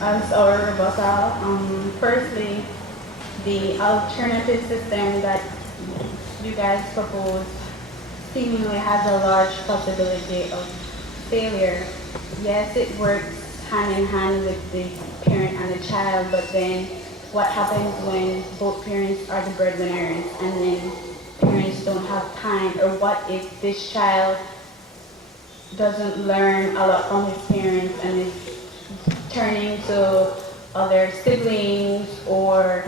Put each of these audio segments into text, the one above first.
As our rebuttal, firstly, the alternative system that you guys propose seemingly has a large possibility of failure. Yes, it works hand in hand with the parent and the child, but then what happens when both parents are the breadwinners and then parents don't have time? Or what if this child doesn't learn a lot from his parents and is turning to other siblings or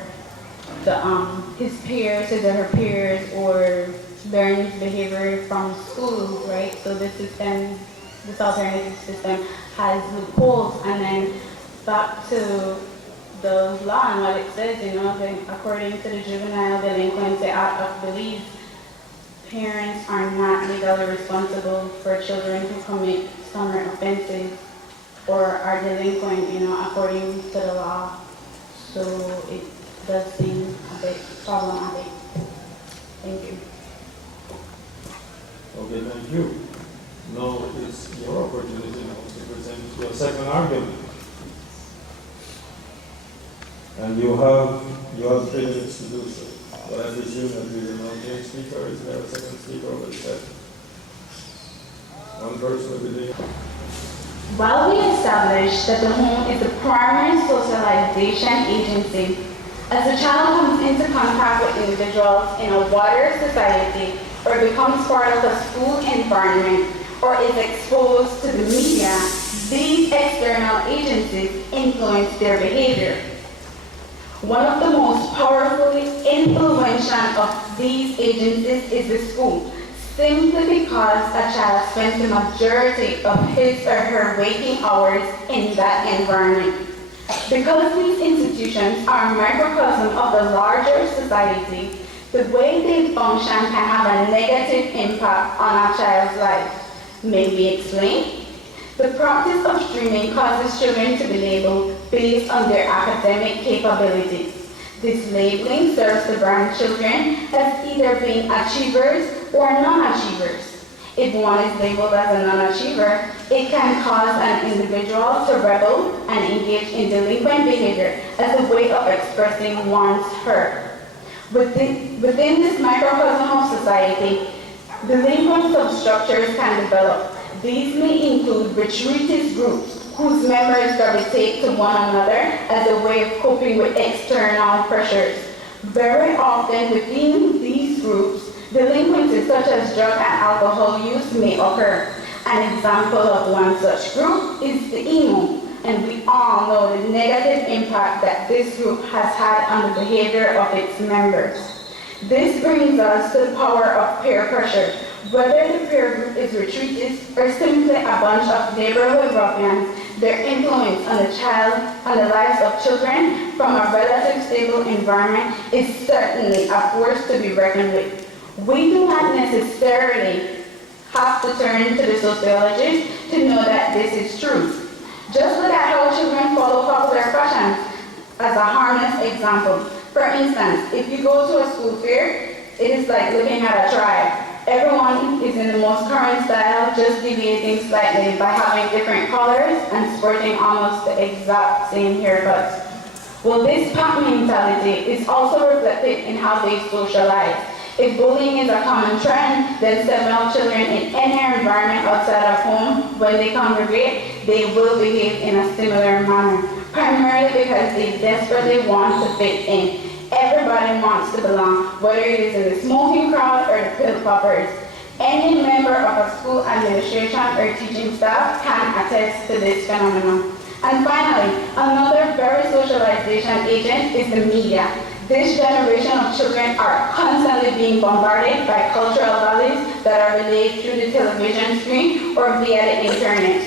his peers, his or her peers, or learns behavior from school, right? So this alternative system has loopholes. And then back to the law and what it says, according to the Juvenile Delinquency Act of Belize, parents are not legally responsible for children who commit summer offenses or are delinquent, according to the law. So it does seem a bit problematic. Thank you. Okay, thank you. Now it's your opportunity now to present your second argument. And you have 3 minutes to do so. But I presume that we will not change speaker. Is there a second speaker already said? One person will be doing. While we establish that the home is the primary socialization agency, as the child comes into contact with individuals in a wider society or becomes part of a school environment or is exposed to the media, these external agencies influence their behavior. One of the most powerfully influential of these agencies is the school, simply because a child spends the majority of his or her waking hours in that environment. Because these institutions are a microcosm of the larger society, the way they function can have a negative impact on a child's life. May we explain? The practice of streaming causes children to be labeled based on their academic capabilities. This labeling serves to brand children as either being achievers or non-achievers. If one is labeled as a non-achiever, it can cause an individual to rebel and engage in delinquent behavior as a way of expressing one's hurt. Within this microcosm of society, delinquent substructures can develop. These may include retreatist groups whose members gravitate to one another as a way of coping with external pressures. Very often within these groups, delinquencies such as drug and alcohol use may occur. An example of one such group is the emo, and we all know the negative impact that this group has had on the behavior of its members. This brings us to the power of peer pressure. Whether the peer group is retreatist or simply a bunch of neighborhood ruffians, their influence on the child, on the lives of children from a relatively stable environment is certainly a force to be reckoned with. We do not necessarily have to turn to the sociologist to know that this is true. Just look at how children follow popular fashions as a harmless example. For instance, if you go to a school fair, it is like looking at a tribe. Everyone is in the most current style, just deviating slightly by having different colors and sporting almost the exact same haircuts. Well, this pack mentality is also reflected in how they socialize. If bullying is a common trend, then several children in any environment outside of home, when they congregate, they will behave in a similar manner, primarily because they desperately want to fit in. Everybody wants to belong, whether it is in the smoking crowd or the pill poppers. Any member of a school administration or teaching staff can attest to this phenomenon. And finally, another very socialization agent is the media. This generation of children are constantly being bombarded by cultural values that are relayed through the television screen or via the internet.